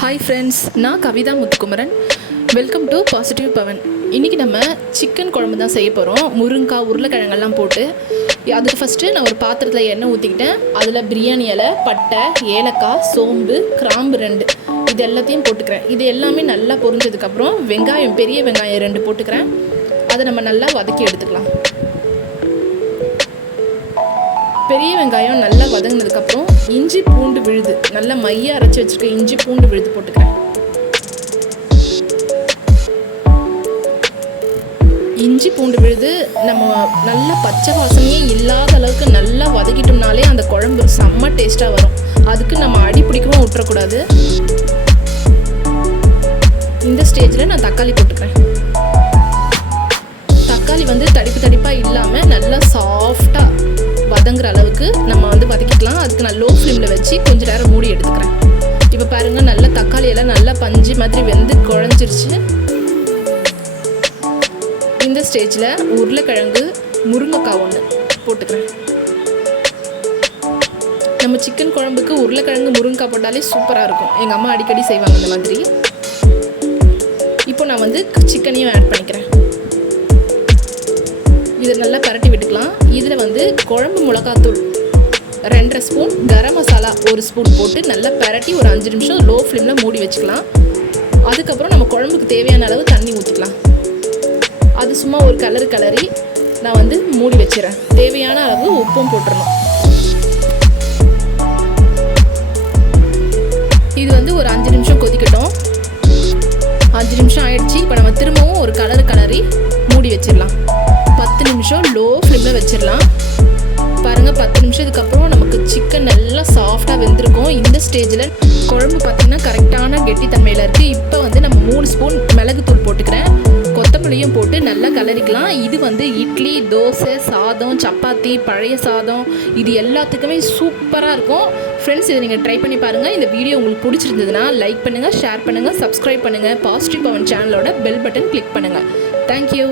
Hi friends நான் Kavitha Muthukumaran. Welcome to positive Pavan இன்றைக்கி நம்ம சிக்கன் குழம்பு தான் செய்ய போகிறோம் முருங்காய் உருளைக்கிழங்கெல்லாம் போட்டு. அதுக்கு ஃபஸ்ட்டு நான் ஒரு பாத்திரத்தில் எண்ணெய் ஊற்றிக்கிட்டேன் அதில் பிரியாணி இலை பட்டை ஏலக்காய் சோம்பு கிராம்பு ரெண்டு. இது எல்லாத்தையும் போட்டுக்கிறேன். இது எல்லாமே நல்லா பொரிஞ்சதுக்கப்புறம் வெங்காயம் பெரிய வெங்காயம் ரெண்டு போட்டுக்கிறேன். அதை நம்ம நல்லா வதக்கி எடுத்துக்கலாம். பெரிய வெங்காயம் நல்லா வதங்கினதுக்கப்புறம் இஞ்சி பூண்டு விழுது. நல்லா மைய அரைச்சி வச்சுருக்க இஞ்சி பூண்டு விழுது போட்டுக்கிறேன். இஞ்சி பூண்டு விழுது. நம்ம நல்ல பச்சை வாசனையே இல்லாத அளவுக்கு நல்லா வதக்கிட்டோம்னாலே அந்த குழம்பு செம்ம டேஸ்ட்டாக வரும். அதுக்கு நம்ம அடி பிடிக்கவும் விட்டுறக்கூடாது. இந்த ஸ்டேஜில் நான் தக்காளி போட்டுக்கிறேன். தக்காளி வந்து தடிப்பு தடிப்பாக இல்லாமல் நல்லா சாஃப்டாக வதங்குற அளவுக்கு நம்ம இதுக்கு நான் லோ ஃப்ளேமில் வச்சு கொஞ்ச நேரம் மூடி எடுத்துக்கிறேன். இப்போ பாருங்கள் நல்லா தக்காளி எல்லாம் நல்லா பஞ்சு மாதிரி வெந்து குழஞ்சிருச்சு. இந்த ஸ்டேஜில் உருளைக்கிழங்கு முருங்கைக்காய் ஒன்று போட்டுக்கிறேன். நம்ம சிக்கன் குழம்புக்கு உருளைக்கிழங்கு முருங்கைக்காய் போட்டாலே சூப்பராக இருக்கும். எங்கள் அம்மா அடிக்கடி செய்வாங்க அந்த மாதிரி. இப்போ நான் வந்து சிக்கனையும் ஆட் பண்ணிக்கிறேன். இதை நல்லா பரட்டி விட்டுக்கலாம். இதில் வந்து குழம்பு மிளகாத்தூள் ரெண்டரை ஸ்பூன் கரம் மசாலா ஒரு ஸ்பூன் போட்டு நல்லா பரட்டி ஒரு அஞ்சு நிமிஷம் லோ ஃப்ளேமில் மூடி வச்சுக்கலாம். அதுக்கப்புறம் நம்ம குழம்புக்கு தேவையான அளவு தண்ணி ஊற்றிக்கலாம் அது சும்மா ஒரு கலரு கலரி நான் வந்து மூடி வச்சிடறேன். தேவையான அளவு உப்பும் போட்டுடணும் இது வந்து ஒரு அஞ்சு நிமிஷம் கொதிக்கட்டும். அஞ்சு நிமிஷம் ஆயிடுச்சு. இப்போ நம்ம திரும்பவும் ஒரு கலரு கலரி மூடி வச்சிடலாம். பத்து நிமிஷம் லோ ஃப்ளேமில் வச்சிடலாம். பாருங்கள் பத்து நிமிஷத்துக்கு அப்புறம் நமக்கு சிக்கன் நல்லா சாஃப்டாக வெந்திருக்கும். இந்த ஸ்டேஜில் குழம்பு பார்த்திங்கன்னா கரெக்டான கெட்டித்தன்மையில் இருக்குது இப்போ வந்து நம்ம மூணு ஸ்பூன் மிளகுத்தூள் போட்டுக்கிறேன். கொத்தமல்லியும் போட்டு நல்லா கலரிக்கலாம். இது வந்து இட்லி தோசை சாதம் சப்பாத்தி பழைய சாதம். இது எல்லாத்துக்குமே சூப்பராக இருக்கும். ஃப்ரெண்ட்ஸ் இதை நீங்கள் ட்ரை பண்ணி பாருங்கள் இந்த வீடியோ உங்களுக்கு பிடிச்சிருந்ததுன்னா லைக் பண்ணுங்கள் ஷேர் பண்ணுங்கள் சப்ஸ்கிரைப் பண்ணுங்கள் பாசிட்டிவ் பவன் சேனலோட பெல் பட்டன் கிளிக் பண்ணுங்கள் தேங்க்யூ